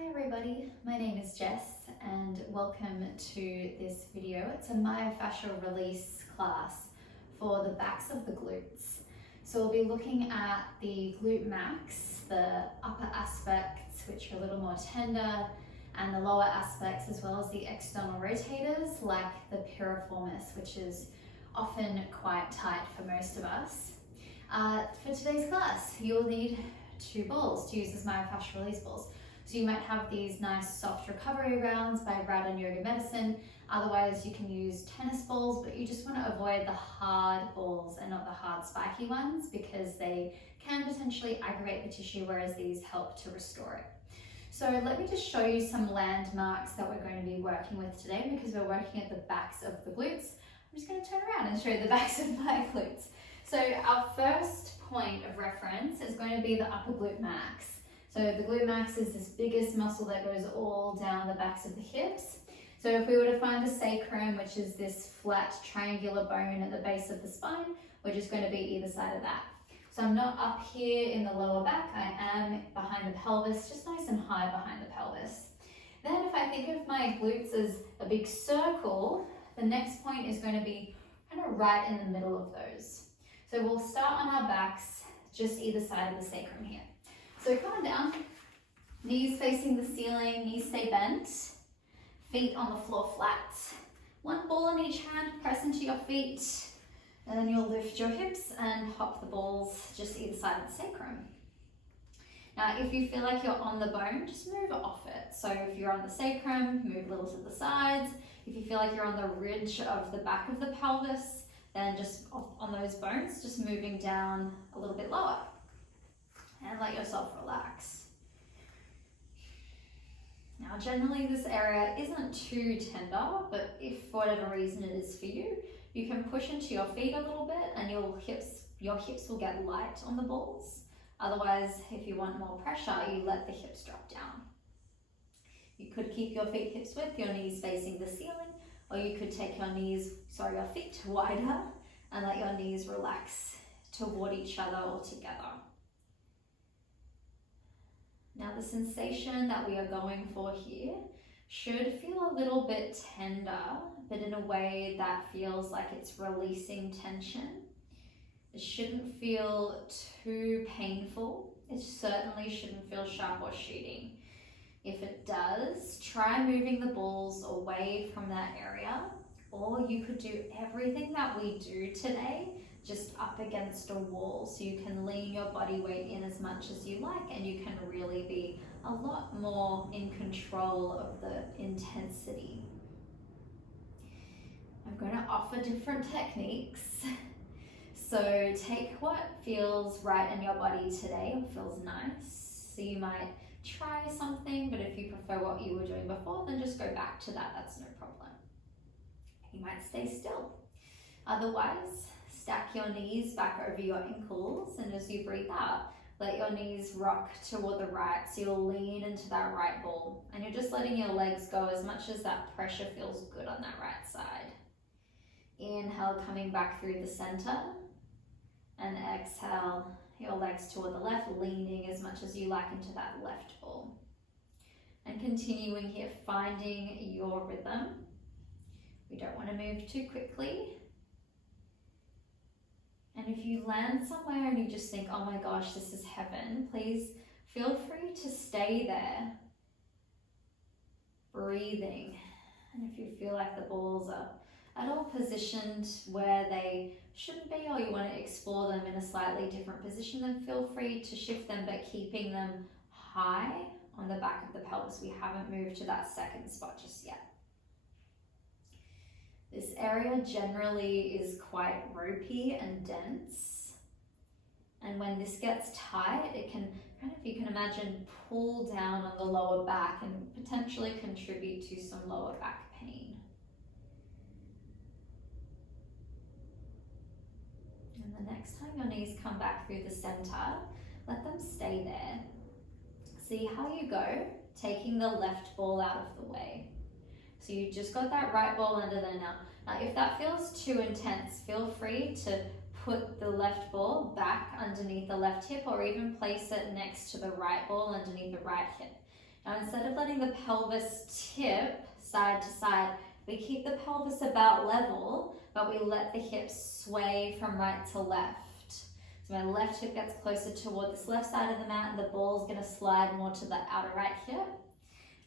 Hi everybody, my name is Jess and welcome to this video. It's a myofascial release class for the backs of the glutes. So we'll be looking at the glute max, the upper aspects which are a little more tender, and the lower aspects as well as the external rotators like the piriformis, which is often quite tight for most of us. For today's class, you'll need two balls to use as myofascial release balls. So you might have these nice soft recovery rounds by Rad and Yoga Medicine. Otherwise you can use tennis balls, but you just want to avoid the hard balls and not the hard spiky ones because they can potentially aggravate the tissue, whereas these help to restore it. So let me just show you some landmarks that we're going to be working with today because we're working at the backs of the glutes. I'm just going to turn around and show you the backs of my glutes. So our first point of reference is going to be the upper glute max. So the glute max is this biggest muscle that goes all down the backs of the hips. So if we were to find the sacrum, which is this flat triangular bone at the base of the spine, we're just going to be either side of that. So I'm not up here in the lower back, I am behind the pelvis, just nice and high behind the pelvis. Then if I think of my glutes as a big circle, the next point is going to be kind of right in the middle of those. So we'll start on our backs, just either side of the sacrum here. So coming down, knees facing the ceiling, knees stay bent, feet on the floor flat. One ball in each hand, press into your feet, and then you'll lift your hips and hop the balls just either side of the sacrum. Now, if you feel like you're on the bone, just move off it. So if you're on the sacrum, move a little to the sides. If you feel like you're on the ridge of the back of the pelvis, then just on those bones, just moving down a little bit lower. And let yourself relax. Now generally this area isn't too tender, but if for whatever reason it is for you, you can push into your feet a little bit and your hips will get light on the balls. Otherwise, if you want more pressure, you let the hips drop down. You could keep your feet hips width, your knees facing the ceiling, or you could take your feet wider and let your knees relax toward each other or together. Now the sensation that we are going for here should feel a little bit tender, but in a way that feels like it's releasing tension. It shouldn't feel too painful. It certainly shouldn't feel sharp or shooting. If it does, try moving the balls away from that area, or you could do everything that we do today just up against a wall, so you can lean your body weight in as much as you like and you can really be a lot more in control of the intensity. I'm going to offer different techniques. So take what feels right in your body today or feels nice. So you might try something, but if you prefer what you were doing before, then just go back to that, that's no problem. You might stay still. Otherwise, stack your knees back over your ankles, and as you breathe out, let your knees rock toward the right, so you'll lean into that right ball, and you're just letting your legs go as much as that pressure feels good on that right side. Inhale, coming back through the center, and exhale, your legs toward the left, leaning as much as you like into that left ball. And continuing here, finding your rhythm. We don't want to move too quickly. And if you land somewhere and you just think, oh my gosh, this is heaven, please feel free to stay there, breathing. And if you feel like the balls are at all positioned where they shouldn't be, or you want to explore them in a slightly different position, then feel free to shift them, but keeping them high on the back of the pelvis. We haven't moved to that second spot just yet. This area generally is quite ropey and dense. And when this gets tight, it can you can imagine, pull down on the lower back and potentially contribute to some lower back pain. And the next time your knees come back through the center, let them stay there. See how you go, taking the left ball out of the way. So you just got that right ball under there now. Now if that feels too intense, feel free to put the left ball back underneath the left hip, or even place it next to the right ball underneath the right hip. Now instead of letting the pelvis tip side to side, we keep the pelvis about level, but we let the hips sway from right to left. So my left hip gets closer toward this left side of the mat, and the ball's gonna slide more to the outer right hip.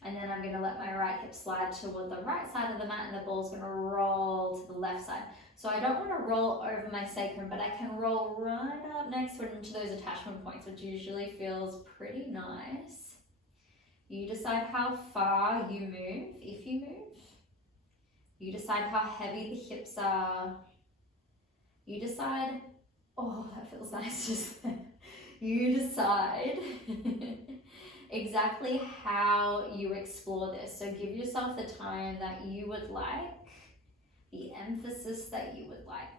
And then I'm gonna let my right hip slide toward the right side of the mat, and the ball's gonna roll to the left side. So I don't wanna roll over my sacrum, but I can roll right up next to it into those attachment points, which usually feels pretty nice. You decide how far you move, if you move. You decide how heavy the hips are. You decide, oh, that feels nice just there. You decide exactly how you explore this. So give yourself the time that you would like, the emphasis that you would like.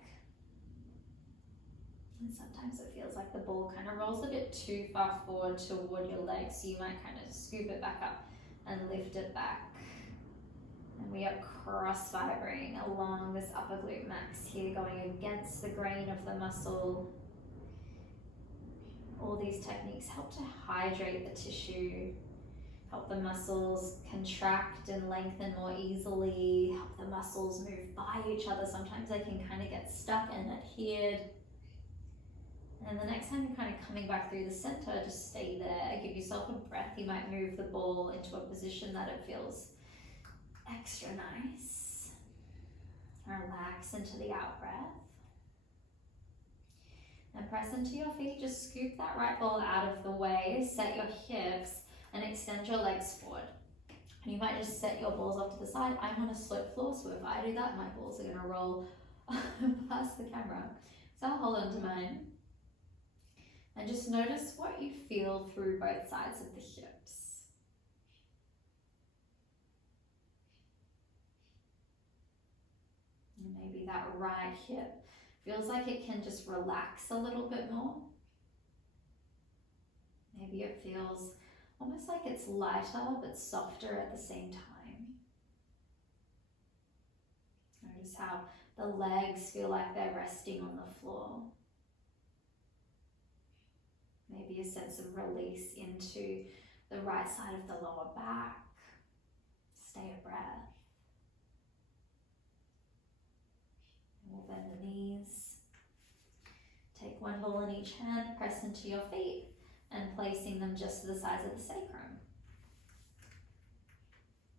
And sometimes it feels like the ball kind of rolls a bit too far forward toward your legs, so you might kind of scoop it back up and lift it back. And we are cross fibrating along this upper glute max here, going against the grain of the muscle. All these techniques help to hydrate the tissue, help the muscles contract and lengthen more easily, help the muscles move by each other. Sometimes they can kind of get stuck and adhered. And the next time you're kind of coming back through the center, just stay there, give yourself a breath. You might move the ball into a position that it feels extra nice. Relax into the out breath. And press into your feet. Just scoop that right ball out of the way. Set your hips and extend your legs forward. And you might just set your balls off to the side. I'm on a slope floor, so if I do that, my balls are going to roll past the camera. So I'll hold on to mine. And just notice what you feel through both sides of the hips. And maybe that right hip feels like it can just relax a little bit more. Maybe it feels almost like it's lighter but softer at the same time. Notice how the legs feel like they're resting on the floor. Maybe a sense of release into the right side of the lower back. Stay a breath. We'll bend the knees. Take one ball in each hand, press into your feet, and placing them just to the sides of the sacrum.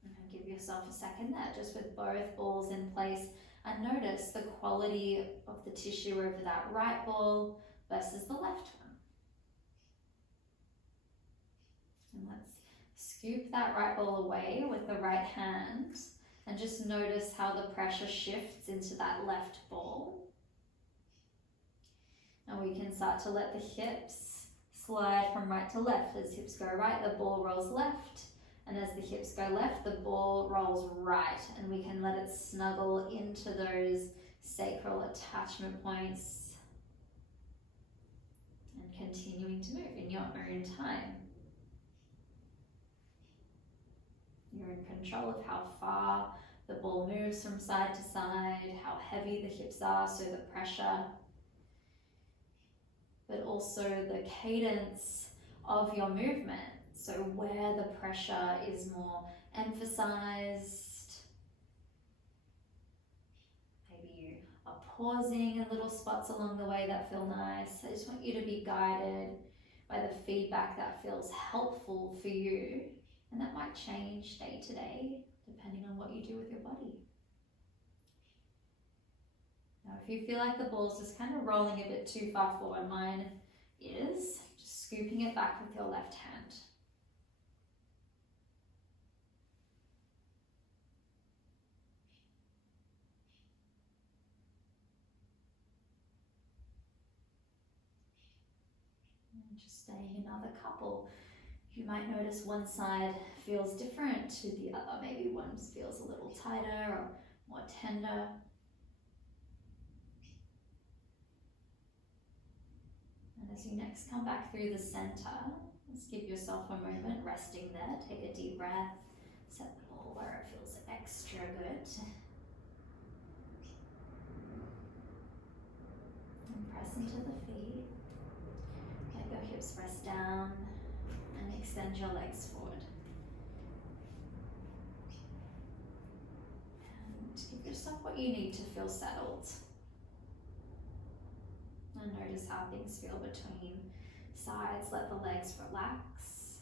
And give yourself a second there, just with both balls in place, and notice the quality of the tissue over that right ball versus the left one. And let's scoop that right ball away with the right hand. And just notice how the pressure shifts into that left ball. And we can start to let the hips slide from right to left. As hips go right, the ball rolls left. And as the hips go left, the ball rolls right. And we can let it snuggle into those sacral attachment points. And continuing to move in your own time. You're in control of how far the ball moves from side to side, how heavy the hips are, so the pressure, but also the cadence of your movement. So where the pressure is more emphasized. Maybe you are pausing in little spots along the way that feel nice. I just want you to be guided by the feedback that feels helpful for you. And that might change day to day, depending on what you do with your body. Now, if you feel like the ball's just kind of rolling a bit too far forward, mine is, just scooping it back with your left hand. And just staying another couple. You might notice one side feels different to the other. Maybe one feels a little tighter or more tender. And as you next come back through the center, let's give yourself a moment resting there. Take a deep breath. Set the ball where it feels extra good. And press into the feet. Let your hips press down. And extend your legs forward. just like what you need to feel settled. And notice how things feel between sides. Let the legs relax.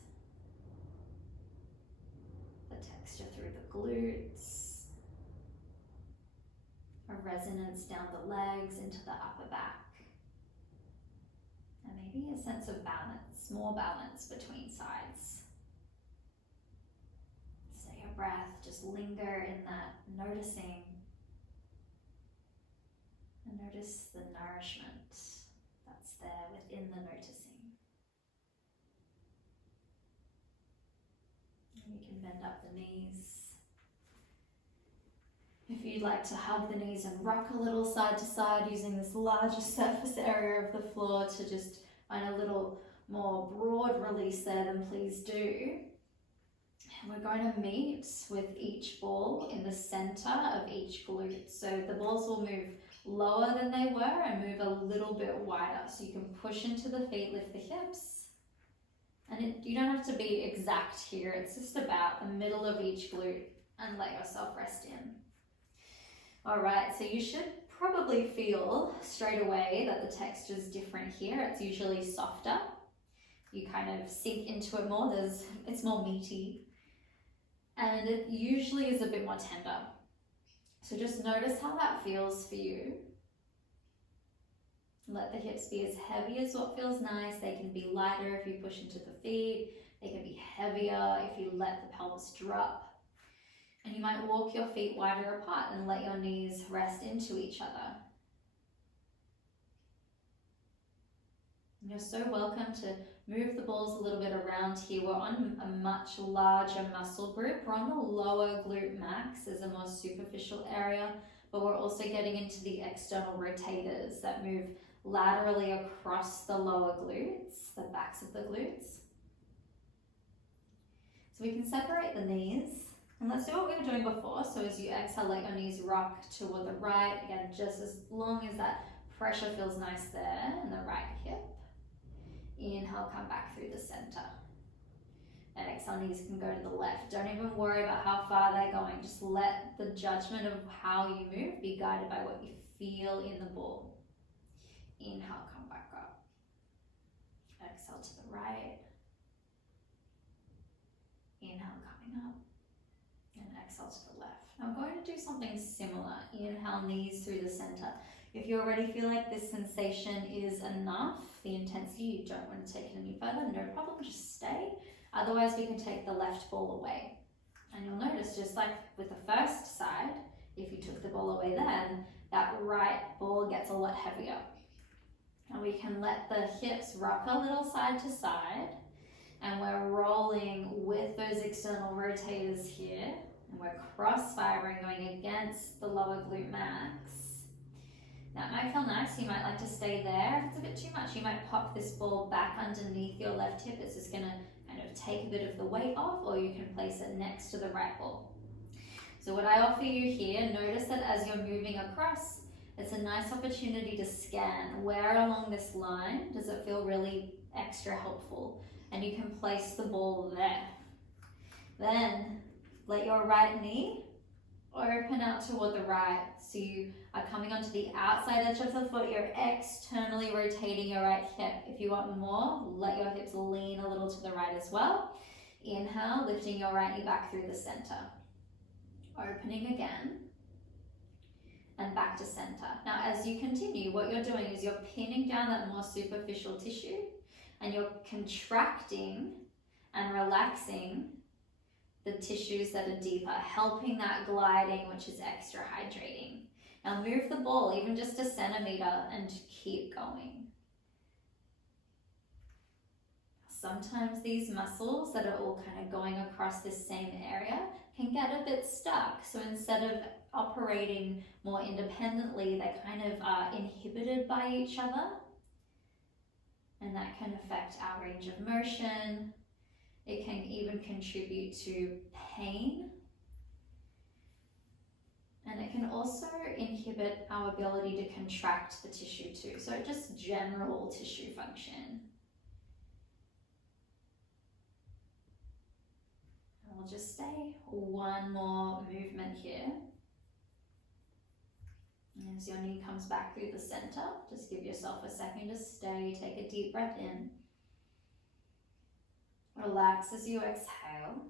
The texture through the glutes. A resonance down the legs into the upper back. And maybe a sense of balance, more balance between sides. Stay a breath, just linger in that, noticing. And notice the nourishment that's there within the noticing. And you can bend up the knees. If you'd like to hug the knees and rock a little side to side using this larger surface area of the floor to just find a little more broad release there, then please do. And we're going to meet with each ball in the center of each glute. So the balls will move lower than they were and move a little bit wider. So you can push into the feet, lift the hips. And you don't have to be exact here. It's just about the middle of each glute and let yourself rest in. All right, so you should probably feel straight away that the texture is different here. It's usually softer. You kind of sink into it more. It's more meaty. And it usually is a bit more tender. So just notice how that feels for you. Let the hips be as heavy as what feels nice. They can be lighter if you push into the feet. They can be heavier if you let the pelvis drop. And you might walk your feet wider apart and let your knees rest into each other. And you're so welcome to move the balls a little bit around here. We're on a much larger muscle group. We're on the lower glute max as a more superficial area, but we're also getting into the external rotators that move laterally across the lower glutes, the backs of the glutes. So we can separate the knees. And let's do what we were doing before. So as you exhale, let your knees rock toward the right. Again, just as long as that pressure feels nice there in the right hip. Inhale, come back through the center. And exhale, knees can go to the left. Don't even worry about how far they're going. Just let the judgment of how you move be guided by what you feel in the ball. Inhale, come back up. Exhale to the right. Inhale, coming up. And exhale to the left. Now I'm going to do something similar. Inhale, knees through the center. If you already feel like this sensation is enough, the intensity, you don't want to take it any further, no problem, just stay. Otherwise, we can take the left ball away. And you'll notice, just like with the first side, if you took the ball away then, that right ball gets a lot heavier. And we can let the hips rock a little side to side. And we're rolling with those external rotators here. And we're cross-fibering, going against the lower glute max. That might feel nice. You might like to stay there. If it's a bit too much, you might pop this ball back underneath your left hip. It's just going to kind of take a bit of the weight off, or you can place it next to the right ball. So what I offer you here, notice that as you're moving across, it's a nice opportunity to scan where along this line does it feel really extra helpful. And you can place the ball there. Then let your right knee open out toward the right. So you are coming onto the outside edge of the foot. You're externally rotating your right hip. If you want more, let your hips lean a little to the right as well. Inhale, lifting your right knee back through the center. Opening again. And back to center. Now as you continue, what you're doing is you're pinning down that more superficial tissue. And you're contracting and relaxing the tissues that are deeper, helping that gliding, which is extra hydrating. Now move the ball even just a centimeter and keep going. Sometimes these muscles that are all kind of going across this same area can get a bit stuck. So instead of operating more independently, they kind of are inhibited by each other. And that can affect our range of motion. It can even contribute to pain. And it can also inhibit our ability to contract the tissue too. So just general tissue function. And we'll just stay. One more movement here. And as your knee comes back through the center, just give yourself a second to stay. Take a deep breath in. Relax as you exhale.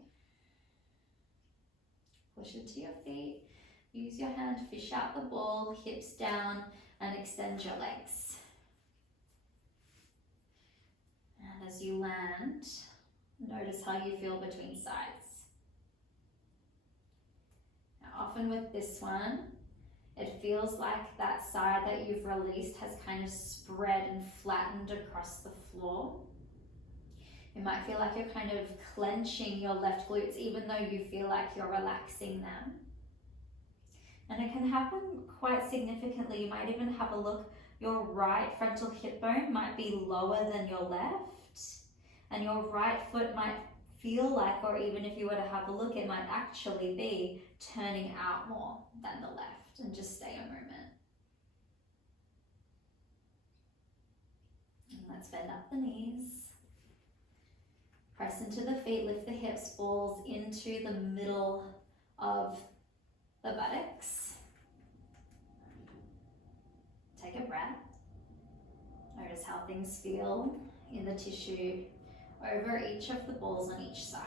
Push into your feet. Use your hand to fish out the ball, hips down, and extend your legs. And as you land, notice how you feel between sides. Now, often with this one, it feels like that side that you've released has kind of spread and flattened across the floor. It might feel like you're kind of clenching your left glutes even though you feel like you're relaxing them. And it can happen quite significantly. You might even have a look, your right frontal hip bone might be lower than your left, and your right foot might feel like, or even if you were to have a look, it might actually be turning out more than the left. And just stay a moment. And let's bend up the knees. Press into the feet, lift the hips, balls into the middle of the buttocks. Take a breath. Notice how things feel in the tissue over each of the balls on each side.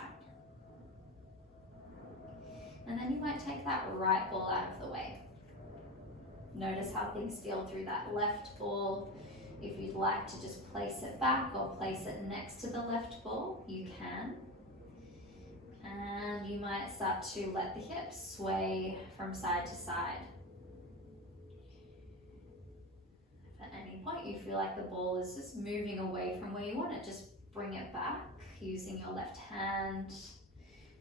And then you might take that right ball out of the way. Notice how things feel through that left ball. If you'd like to just place it back or place it next to the left ball, you can. And you might start to let the hips sway from side to side. If at any point you feel like the ball is just moving away from where you want it, just bring it back using your left hand.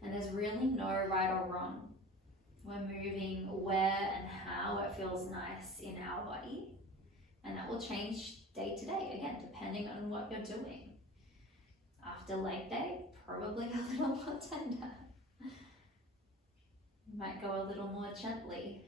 And there's really no right or wrong. We're moving where and how it feels nice in our body. And that will change day to day, again, depending on what you're doing. After leg day, probably a little more tender. You might go a little more gently.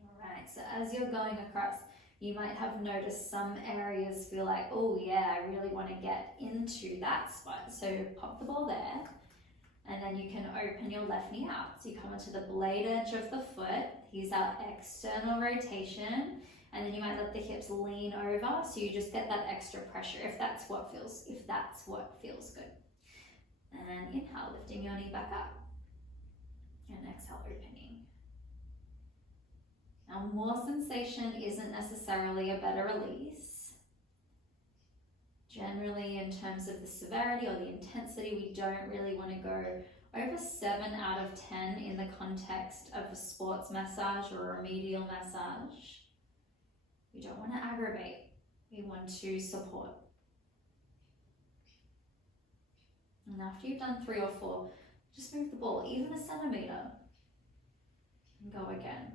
All right, so as you're going across, you might have noticed some areas feel like, oh yeah, I really want to get into that spot. So pop the ball there. And then you can open your left knee out. So you come onto the blade edge of the foot. Here's our external rotation. And then you might let the hips lean over. So you just get that extra pressure if that's what feels good. And inhale, lifting your knee back up. And exhale, opening. Now, more sensation isn't necessarily a better release. Generally, in terms of the severity or the intensity, we don't really want to go over 7 out of 10 in the context of a sports massage or a remedial massage. We don't want to aggravate. We want to support. And after you've done 3 or 4, just move the ball even a centimeter and go again.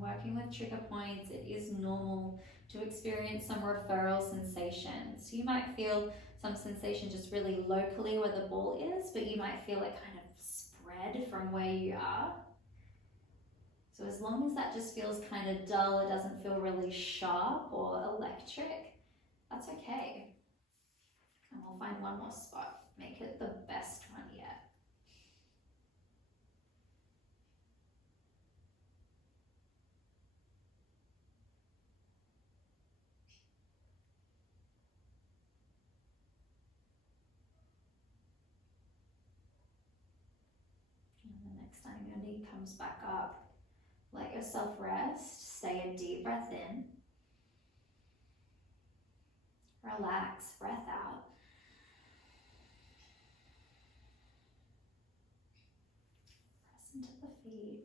Working with trigger points, it is normal to experience some referral sensations. You might feel some sensation just really locally where the ball is, but you might feel it kind of spread from where you are. So as long as that just feels kind of dull, it doesn't feel really sharp or electric, that's okay. And we'll find one more spot, make it the best one yet. Next time your knee comes back up, let yourself rest, stay a deep breath in, relax, breath out. Press into the feet,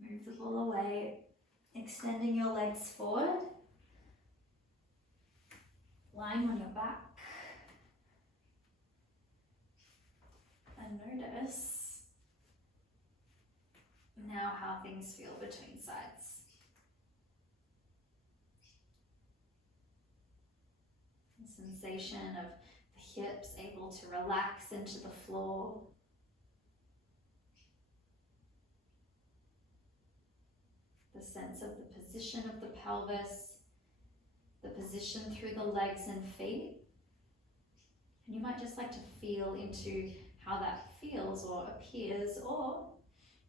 move the ball away, extending your legs forward, lying on your back, and notice now how things feel between sides. The sensation of the hips able to relax into the floor. The sense of the position of the pelvis, the position through the legs and feet. And you might just like to feel into how that feels or appears, or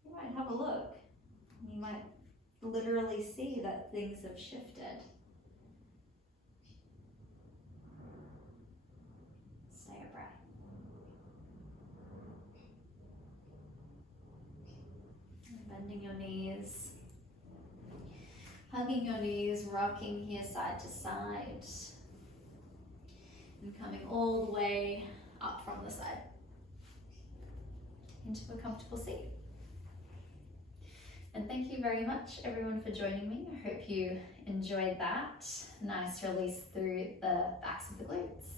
you might have a look. You might literally see that things have shifted. Say a breath. And bending your knees, hugging your knees, rocking here side to side, and coming all the way up from the side into a comfortable seat. And thank you very much everyone for joining me. I hope you enjoyed that. Nice release through the backs of the glutes.